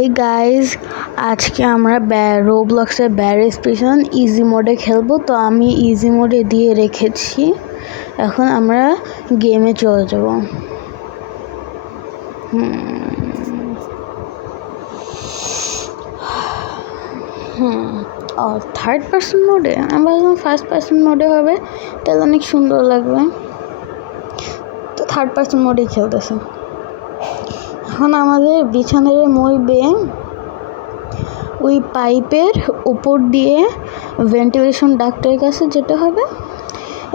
Hey guys, আজকে আমরা রোবলক্সের barrage station easy মোডে খেলবো। তো আমি ইজি মোডে দিয়ে রেখেছি। এখন আমরা গেমে চলে যাব। থার্ড পার্সন মোডে আমি ভাবলাম ফার্স্ট পার্সন মোডে হবে, তাহলে অনেক সুন্দর লাগবে। তো থার্ড পার্সন মোডেই খেলতেছে। এখন আমাদের বিছানার মইবে ওই পাইপের উপর দিয়ে ভেন্টিলেশন ডাক্টের কাছে যেতে হবে।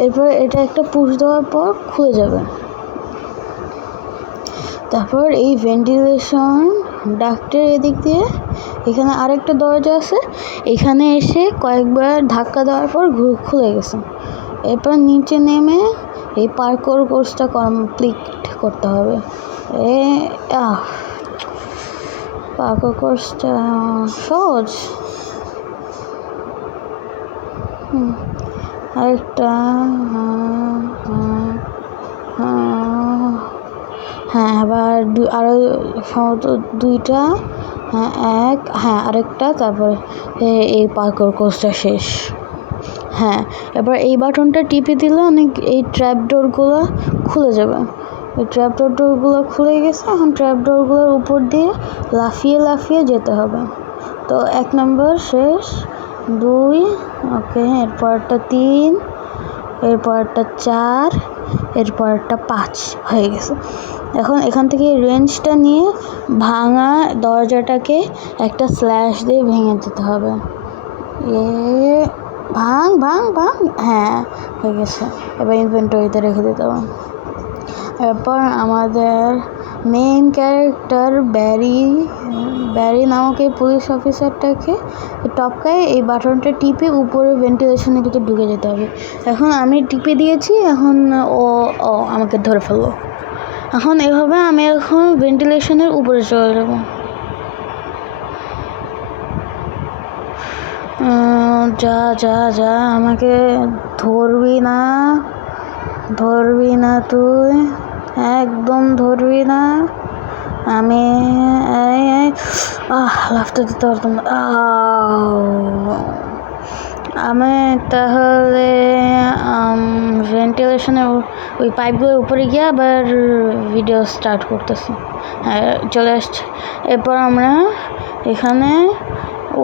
এরপর এটা একটা পুশ দেওয়ার পর খুলে যাবে। তারপর এই ভেন্টিলেশন ডাক্টের এদিক দিয়ে এখানে আরেকটা দরজা আছে, এখানে এসে কয়েকবার ধাক্কা দেওয়ার পর খুলে গেছে। এরপর নিচে নেমে এই পার্কোর কোর্সটা কমপ্লিট করতে হবে। পার্কোর কোর্সটা সহজ। আরেকটা আবার আরো সম্ভবত দুইটা, আরেকটা, তারপর এই পার্কোর কোর্সটা শেষ। এবার এই বাটনটা টিপে দিলে অনেক এই ট্র্যাপ ডোরগুলো খুলে যাবে। এই ট্র্যাপ ডোরগুলো খুলে গেছে। এখন ট্র্যাপ ডোরগুলোর উপর দিয়ে লাফিয়ে লাফিয়ে যেতে হবে। তো 1 নম্বর শেষ, 2 ওকে, এরপরটা 3, এরপরটা 4, এরপরটা 5 হয়ে গেছে। এখন এখান থেকে রেঞ্জটা নিয়ে ভাঙা দরজাটাকে একটা স্ল্যাশ দিয়ে ভেঙে দিতে হবে। ভাঙ ভাঙ ভাঙ, হয়ে গেছে। এবার ইনভেন্টরিতে রেখে দিতে হবে। এরপর আমাদের মেইন ক্যারেক্টার ব্যারি নামক এই পুলিশ অফিসারটাকে টপকায় এই বাটনটা টিপে উপরে ভেন্টিলেশনের ভিতরে ঢুকে যেতে হবে। এখন আমি টিপে দিয়েছি, এখন ও আমাকে ধরে ফেললো। এখন এভাবে আমি এখন ভেন্টিলেশনের উপরে চলে যাব। যা যা যা, আমাকে ধরবি না তুই, একদম ধরবি না। আমি লাফতে দিতে পারতাম না। আমি তাহলে ভেন্টিলেশনের ওই পাইপগুলোর উপরে গিয়ে আবার ভিডিও স্টার্ট করতেছি। চলে আসছে। এরপর আমরা এখানে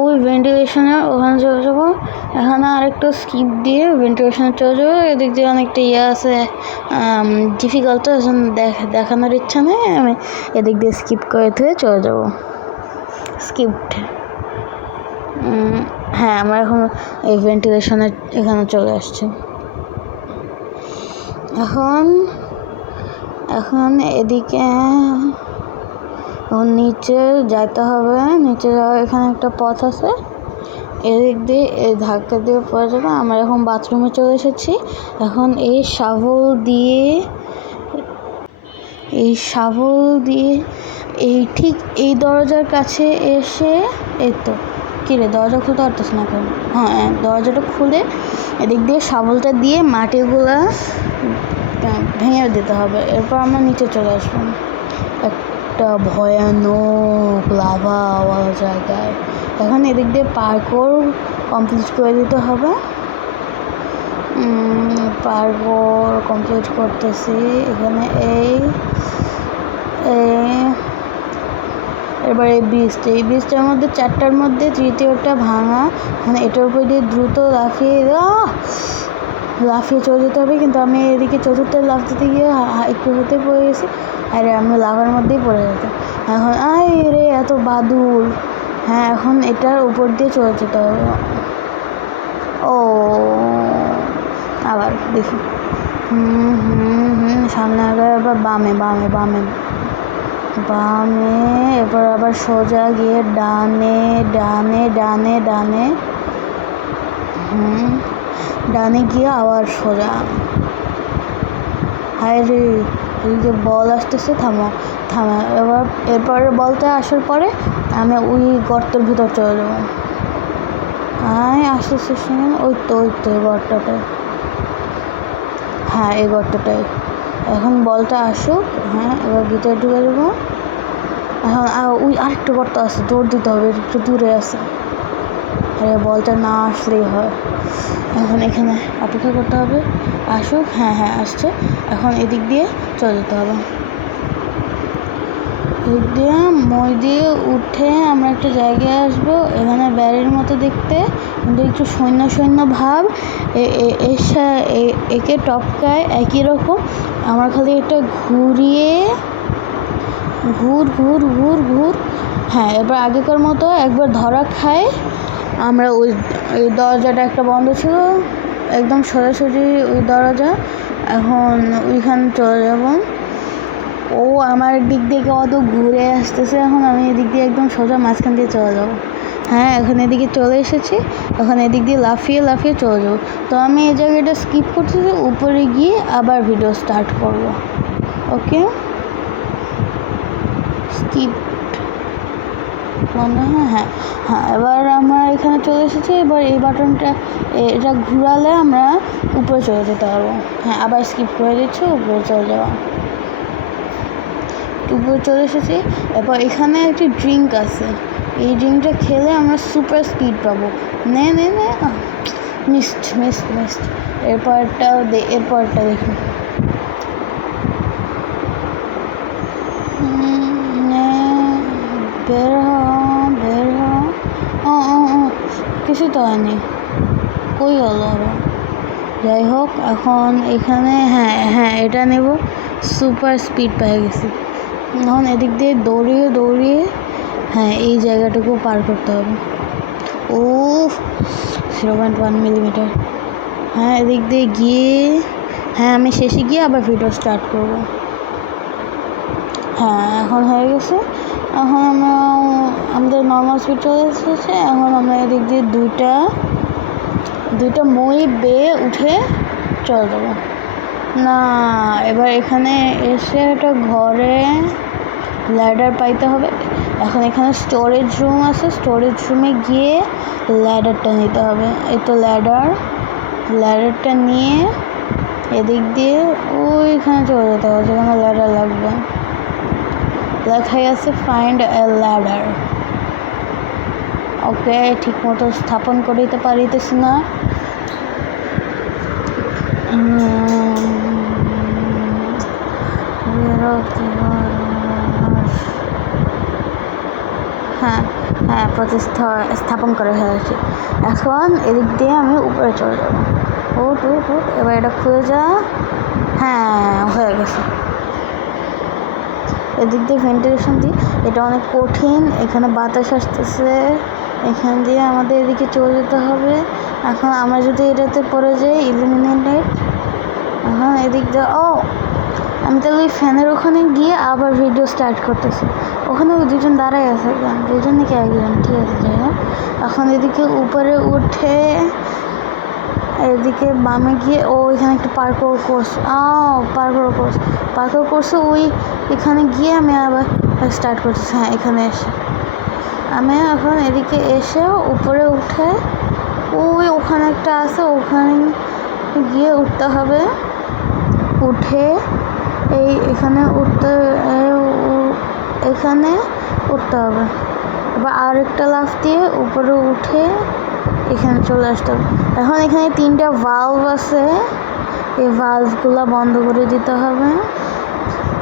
ওই ভেন্টিলেশনের ওখানে চলে যাবো। এখানে আরেকটা স্কিপ দিয়ে ভেন্টিলেশনে চলে যাবো। এদিক দিয়ে অনেকটা আছে, ডিফিকাল্ট, দেখানোর ইচ্ছা নেই। আমি এদিক দিয়ে স্কিপ করে থেকে চলে যাবো। স্কিপড। আমরা এখন এই ভেন্টিলেশনের এখানে চলে আসছি। এখন এদিকে নিচে যাইতে হবে। নিচে যাওয়ার এখানে একটা পথ আছে, এদিক দিয়ে এই ধাক্কা দিয়ে পড়ে যাবে। আমরা এখন বাথরুমে চলে এসেছি। এখন এই শাবল দিয়ে এই ঠিক এই দরজার কাছে এসে, এই তো কিরে দরজা খুলতে পারতেছ না কেন? দরজাটা খুলে এদিক দিয়ে শাবলটা দিয়ে মাটিগুলা ভেঙে দিতে হবে। এরপর আমরা নিচে চলে আসবো একটা ভয়ানক লাভাওয়ালা জায়গায়। এখন এদিক দিয়ে পার্কোর কমপ্লিট করে দিতে হবে। পার্কোর কমপ্লিট করতেছি। এখানে এবার এই বীজটার মধ্যে 4টার মধ্যে তৃতীয়টা ভাঙা। এটার উপর দিয়ে দ্রুত লাফিয়ে চলে যেতে হবে। কিন্তু আমি এদিকে চতুর্থ লাফ দিতে গিয়ে একটু হতে পড়ে গেছি। আমি লাভার মধ্যেই পড়ে যেতাম। এখন এত বাদুড়। এখন এটার উপর দিয়ে চলে যেতে হবে। আবার দেখি, সামনে আগে আবার বামে, এরপর আবার সোজা গিয়ে ডানে, ডানে গিয়ে আবার সোজা। রে যে বল আসতেছে, থামা। এরপরে বলটা আসার পরে আমি ওই গর্তের ভিতর চলে যাবো। আসতেছে, ওই তো এই গর্তটায়। এই গর্তটাই। এখন বলটা আসুক। এবার ভিতরে ঢুকে যাবো। এখন ওই আরেকটা গর্ত আছে, দৌড় দিতে হবে, একটু দূরে আছে। আরে বলটা না আসলেই হয়। এখন এখানে অপেক্ষা করতে হবে আসুক। হ্যাঁ হ্যাঁ আসছে। এখন এদিক দিয়ে চলে যেতে হবে। এদিক দিয়ে মই দিয়ে উঠে আমরা একটা জায়গায় আসবো, এখানে ব্যারের মতো দেখতে, কিন্তু একটু সৈন্য সৈন্য ভাব। একে টপকায় একই রকম। আমার খালি একটা ঘুরিয়ে ঘুর ঘুর ঘুর ঘুর। হ্যাঁ, এবার আগেকার মতো একবার ধরা খায়। আমরা ওই দরজাটা একটা বন্ধ ছিল, একদম সোজাসুজি ওই দরজা। এখন ওইখানে চলে যাব। ও আমার দিক দিয়ে কত ঘুরে আসতেছে, এখন আমি এদিক দিয়ে একদম সোজা মাঝখান দিয়ে চলে যাবো। হ্যাঁ, এখন এদিকে চলে এসেছি। এখন এদিক দিয়ে লাফিয়ে লাফিয়ে চলে যাবো। তো আমি এই জায়গাটা স্কিপ করতেছি, উপরে গিয়ে আবার ভিডিও স্টার্ট করব। ওকে, স্কিপ মনে হয়। হ্যাঁ হ্যাঁ, এবার আমরা এখানে চলে এসেছি। এবার এই বাটনটা এটা ঘুরালে আমরা উপরে চলে যেতে পারবো। হ্যাঁ, আবার স্কিপ করে দিচ্ছি, উপরে চলে যাওয়া। উপরে চলে এসেছি। এরপর এখানে একটি ড্রিঙ্ক আছে, এই ড্রিঙ্কটা খেলে আমরা সুপার স্পিড পাবো। নে নে নে, মিস্ট মিস্ট মিস্ট। এরপরটা দেখুন। বের হ বের হ। কিছু তো হয়নি, কই হলো আবার। যাই হোক, এখন এখানে হ্যাঁ হ্যাঁ এটা নেব, সুপার স্পিড পেয়ে গেছি। এখন এদিক দিয়ে দৌড়িয়ে দৌড়িয়ে হ্যাঁ এই জায়গাটুকু পার করতে হবে। ও 0.1 মিলিমিটার। হ্যাঁ, এদিক দিয়ে গিয়ে হ্যাঁ আমি শেষে গিয়ে আবার ভিডিও স্টার্ট করব। হ্যাঁ, এখন হয়ে গেছে। এখন আমরা আমাদের নর্মাল স্পিড চলে এসেছে। এখন আমরা এদিক দিয়ে দুইটা মই বেয়ে উঠে চলে যাবো। না, এবার এখানে এসে একটা ঘরে ল্যাডার পাইতে হবে। এখন এখানে স্টোরেজ রুম আছে, স্টোরেজ রুমে গিয়ে ল্যাডারটা নিতে হবে। এই তো ল্যাডারটা নিয়ে এদিক দিয়ে ওইখানে চলে যেতে হবে যেখানে ল্যাডার লাগবে। লেখাই আছে ফাইন্ড এ ল্যাডার। ওকে, ঠিক মতো স্থাপন করিতে পারিতেছি না। হ্যাঁ হ্যাঁ, স্থাপন করে ফেলেছি। এখন এদিক দিয়ে আমি উপরে চলে যাবো। উঠ, এবার এটা খুলে যা। হ্যাঁ, হয়ে গেছে। এদিক দিয়ে ভেন্টিলেশন দিই, এটা অনেক কঠিন, এখানে বাতাস আসতেছে। এখান দিয়ে আমাদের এদিকে চলে যেতে হবে। এখন আমরা যদি এটাতে পড়ে যাই ইলুমিনেটেড, এখন এদিক দিয়ে আমি তাহলে ওই ফ্যানের ওখানে গিয়ে আবার ভিডিও স্টার্ট করতেছি। ওখানে ওই দুজন দাঁড়াই আছে, দুজন নাকি একজন, ঠিক আছে যাই হোক। এখন এদিকে উপরে উঠে এদিকে বামে গিয়ে এখানে একটা পার্কোর কোর্স ওই এখানে গিয়ে আমি আবার স্টার্ট করতেছি। হ্যাঁ, এখানে এসে আমি এখন এদিকে এসে উপরে উঠে ওখানে একটা আছে, ওখানে গিয়ে উঠতে হবে। উঠে এখানে উঠতে হবে। এবার আরেকটা লাফ দিয়ে উপরে উঠে এখানে চলে আসতে হবে। এখন এখানে 3টা ভালভ আছে, এই ভালভগুলো বন্ধ করে দিতে হবে।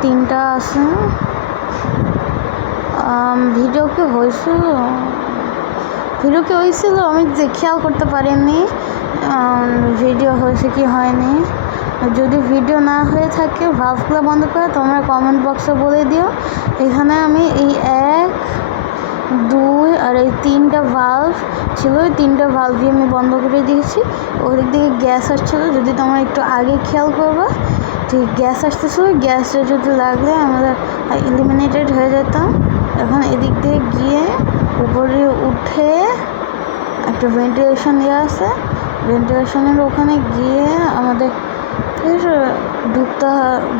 3টা আছে। ভিডিও কি হয়েছিল আমি খেয়াল করতে পারিনি ভিডিও হয়েছে কি হয়নি। যদি ভিডিও না হয়ে থাকে ভালভগুলো বন্ধ করে তোমরা কমেন্ট বক্সে বলে দিও। এখানে আমি এই 1, 2 আর এই 3টা ভালভ ছিল, ওই 3টা ভালভই আমি বন্ধ করে দিয়েছি। ওদিক দিকে গ্যাস আসছিলো, যদি তোমরা একটু আগে খেয়াল করবে, ঠিক গ্যাস আসতেছিল, গ্যাসটা যদি লাগলে আমরা ইলিমিনেটেড হয়ে যেতাম। এখন এদিক দিয়ে গিয়ে উপরে উঠে একটা ভেন্টিলেশন দেওয়া আছে, ভেন্টিলেশনের ওখানে গিয়ে আমাদের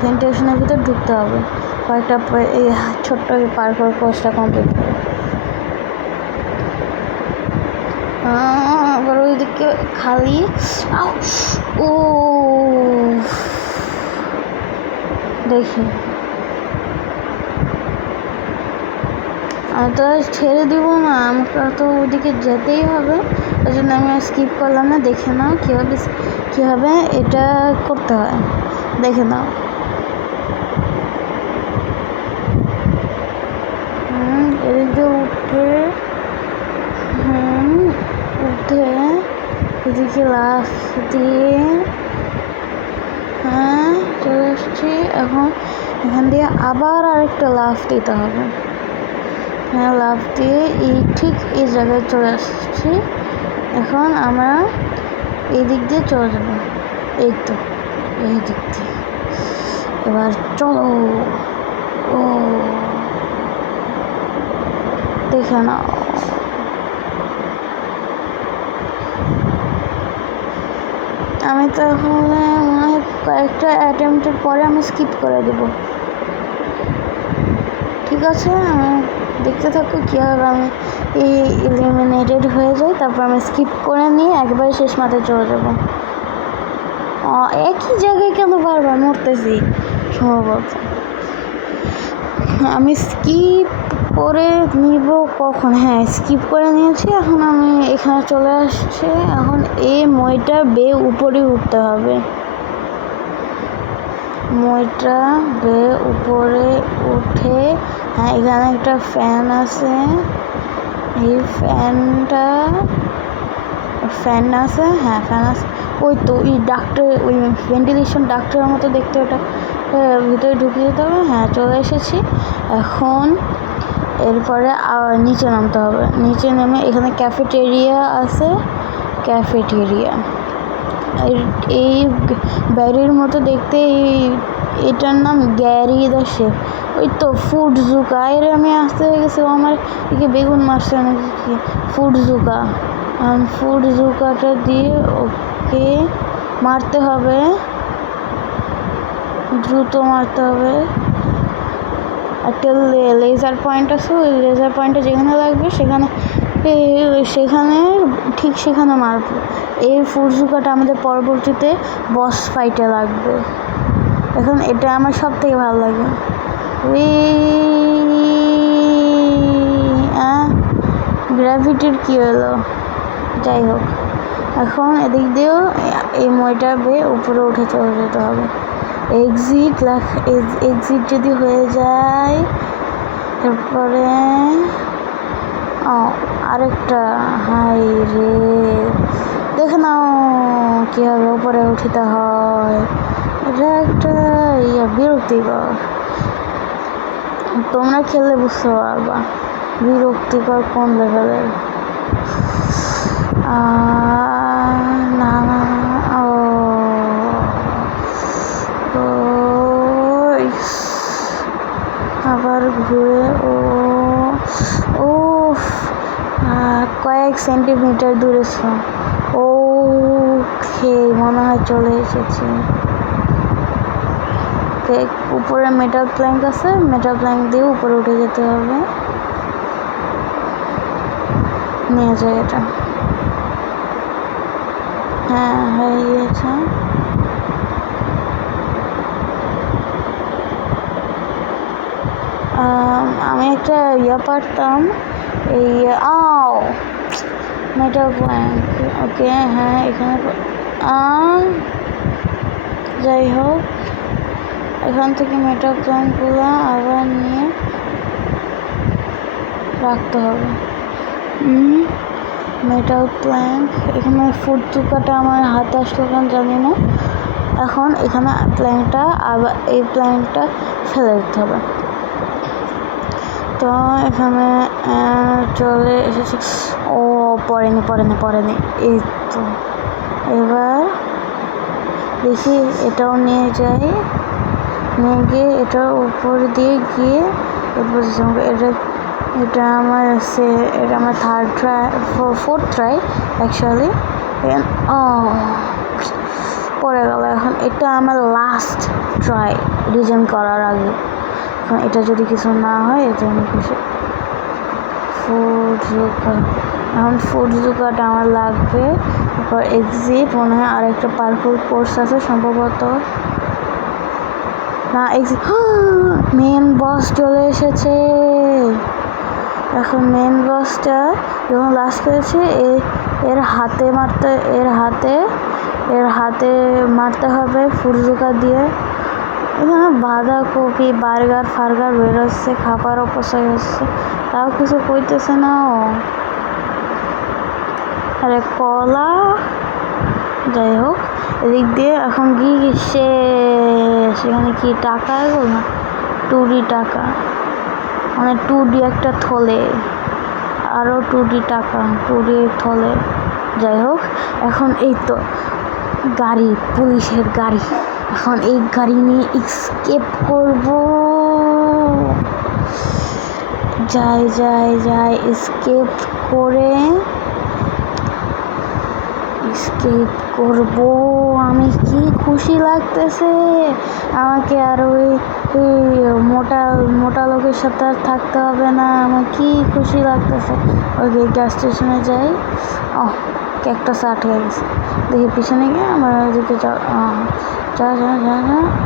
ভেন্টিলেশনের ভিতর ঢুকতে হবে। কয়েকটা এই ছোট্ট পার্কের কোর্সটা কমপ্লিট করে আবার ওইদিকে খালি দেখি আমি তো আর ছেড়ে দিব না, আমাকে তো ওইদিকে যেতেই হবে। ওই জন্য আমি স্কিপ করলাম না। দেখে নাও কীভাবে এটা করতে হয়, দেখে নাও। এদিকে উঠে এদিকে লাফ দিয়ে চলে আসছি। এখন এখান দিয়ে আবার আরেকটা লাফ দিতে হবে। লাফ দিয়ে ঠিক এই জায়গায় চলে আসছি। এখন আমরা এই দিক দিয়ে চলে যাবো, এই তো এই দিক দিয়ে। এবার চলো। ও দেখে নাও। আমি তাহলে মনে হয় কয়েকটা অ্যাটেম্পটের পরে আমি স্কিপ করে দেবো। ঠিক আছে, আমি দেখতে থাকো কীভাবে আমি এই এলিমিনেটেড হয়ে যাই। তারপর আমি স্কিপ করে নিয়ে একবারে শেষ মাথায় চলে যাবো। একই জায়গায় কেন বারবার মরতেছি সম্ভবত। আমি স্কিপ করে নিব কখন? হ্যাঁ, স্কিপ করে নিয়েছি। এখন আমি এখানে চলে আসছি। এখন এই মইটা উপরে উঠতে হবে। মইটা উপরে উঠে, হ্যাঁ এখানে একটা ফ্যান আছে। এই ফ্যান আছে, হ্যাঁ ফ্যান আছে। ওই তো ওই ডাক্তার, ওই ভেন্টিলেশন ডাক্তারের মতো দেখতে, ওটা ভিতরে ঢুকিয়ে যেতে হবে। হ্যাঁ চলে এসেছি। এখন এরপরে নিচে নামতে হবে। নিচে নেমে এখানে ক্যাফেটেরিয়া আছে, ক্যাফেটেরিয়া এই ব্যারির মতো দেখতে। এটার নাম গ্যারি দ্য শেফ। ওই তো ফুড জুকা। এর আমি আসতে হয়ে গেছি, আমার এদিকে বেগুন মারছে নাকি কি। ফুড জুকা, ফুড জুকাটা দিয়ে ওকে মারতে হবে, দ্রুত মারতে হবে। একটা লেজার পয়েন্ট আছে, ওই লেজার পয়েন্টটা যেখানে লাগবে সেখানে ঠিক সেখানে মারবো। এই ফুড জুকাটা আমাদের পরবর্তীতে বস ফাইটে লাগবে। এখন এটা আমার সব থেকে ভালো লাগে। গ্র্যাভিটির কী হলো, যাই হোক। এখন এদিক দিয়েও এই মইটা উপরে উঠে চলে যেতে হবে। এক্সিট যদি হয়ে যায়, তারপরে আরেকটা। হাই রে, দেখে নাও কীভাবে উপরে উঠিতে হয়। এটা একটা বিরক্তিকর। তোমরা খেললে বুঝতে পারবা বিরক্তিকর কোন লেভেলের। না আবার ঘুরে কয়েক সেন্টিমিটার দূরে ছিল। মনে হয় চলে এসেছি। উপরে মেটাল প্ল্যাঙ্ক আছে, মেটাল প্ল্যাঙ্ক দিয়ে উপরে উঠে যেতে হবে। নিয়ে যায় এটা। হ্যাঁ হয়ে গিয়েছে। আমি একটা পারতাম এই মেটাল প্ল্যাঙ্ক। ওকে, হ্যাঁ এখানে যাই হোক, এখান থেকে মেটাল প্ল্যাঙ্কগুলো আবার নিয়ে রাখতে হবে। মেটাল প্ল্যাঙ্ক, এখানে ফুড চুকাটা আমার হাতে আসলো কেন জানি না। এখন এখানে প্ল্যাঙ্কটা আবার এই প্ল্যাঙ্কটা ফেলে দিতে হবে। তো এখানে চলে এসেছি। পড়েনি। এই তো এবার দেখি এটাও নিয়ে যাই। নিয়ে গিয়ে এটার উপর দিয়ে গিয়ে এটা আমার ফোর্থ ট্রাই অ্যাকচুয়ালি। পড়ে গেল। এখন এটা আমার লাস্ট ট্রাই রিজেন করার আগে। এখন এটা যদি কিছু না হয় এটা আমি খুশি। এখন ফুড জুকাটা আমার লাগবে। তারপর এক্সিট, মনে হয় আরেকটা পার্পল কোর্স আছে সম্ভবত। না, এক্সিট। মেন বস চলে এসেছে। এখন মেন বসটা যখন লাস্ট করেছি এর হাতে মারতে হবে ফুরজুকা দিয়ে। এখানে বাঁধাকপি বার্গার ফার্গার বেরোচ্ছে, খাবার অপচয় হচ্ছে, তাও কিছু কইতেছে না ও। আরে কলা, যাই হোক এদিক দিয়ে এখন কি সেখানে কি টাকা এগো না, 2D টাকা, মানে 2D একটা থলে, আরও 2D টাকা, 2D থলে। যাই হোক এখন এই তো গাড়ি, পুলিশের গাড়ি, এখন এই গাড়ি নিয়ে এস্কেপ করব। যাই এস্কেপ করব। আমি কি খুশি লাগতেছে আমাকে, আর ওই মোটা লোকের সাথে আর থাকতে হবে না, আমার কি খুশি লাগতেছে। ওই গ্যাস স্টেশনে যাই, একটা শার্ট হয়ে গেছে, দেখি পিছনে গিয়ে আমার ওদিকে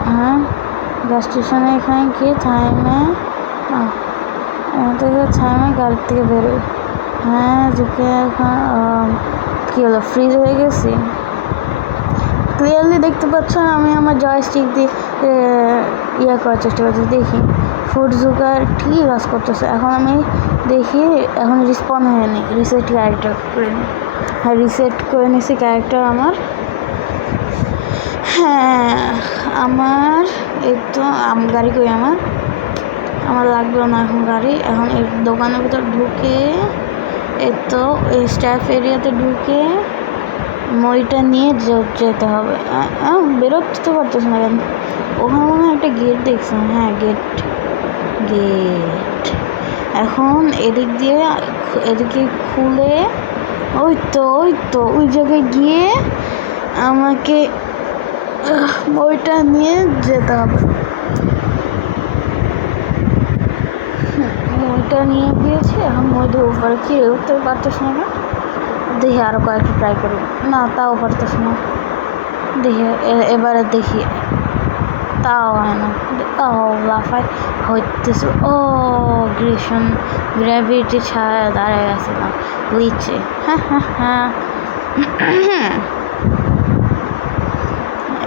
হ্যাঁ গ্যাস স্টেশনে এখানে গিয়ে থামে, গাড়ির থেকে বেরোই। হ্যাঁ ঢুকে এখন কী হলো, ফ্রিজ হয়ে গেছি। ক্লিয়ারলি দেখতে পাচ্ছ আমি আমার জয়স্টিক দিয়ে করার চেষ্টা করছি। দেখি ফুরজুকার ঠিকই কাজ করতেছে। এখন আমি দেখি, এখন রিসপন হয়নি, রিসেট ক্যারেক্টার করে নিই। হ্যাঁ রিসেট করে নিছি ক্যারেক্টার আমার। হ্যাঁ আমার এই তো গাড়ি কই, আমার লাগবে না এখন গাড়ি। এখন এই দোকানের ভিতর ঢুকে এই তো এই স্টাফ এরিয়াতে ঢুকে মইটা নিয়ে যেতে হবে। বেরোতে তো পারতেছ না কেন? ওখানে মনে হয় একটা গেট দেখছি। হ্যাঁ গেট। এখন এদিকে খুলে ওই তো ওই জায়গায় গিয়ে আমাকে বইটা নিয়ে যেতে হবে। মইটা নিয়ে গিয়েছি, এখন মই দিয়ে উপরে কি উঠতে পারতেছ না কেন? দেখি আরও কয়েকটা ট্রাই করি, না তাও পারতেছ না। দেখি এবারে দেখি, তাও হয় না। লাফাই হইতেছে। গ্র্যাভিটি ছাড়া দাঁড়ায় আসছিলাম নিচে। হ্যাঁ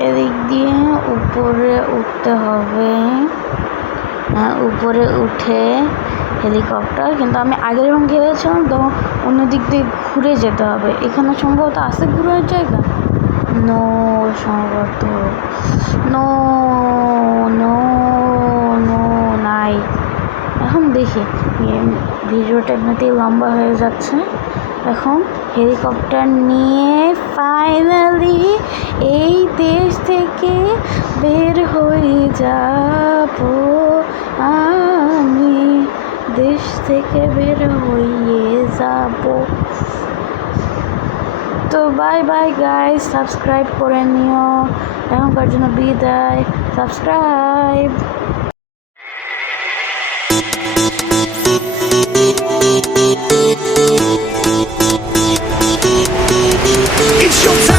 এদিক দিয়ে উপরে উঠতে হবে। উপরে উঠে হেলিকপ্টার, কিন্তু আমি আগের যখন গিয়েছিলাম তখন অন্য দিক দিয়ে ঘুরে যেতে হবে। এখানে সম্ভবত আছে ঘুরার জায়গা, সম্ভবত নাই। এখন দেখি, ভিডিওটা এমনিতেই লম্বা হয়ে যাচ্ছে। এখন হেলিকপ্টার নিয়ে ফাইনালি এই দেশ থেকে বের হয়ে যাব। আমি দেশ থেকে বের হয়ে যাব। তো বাই গাইস, সাবস্ক্রাইব করে নিও। এখনকার জন্য বিদায়। সাবস্ক্রাইব। It's your time.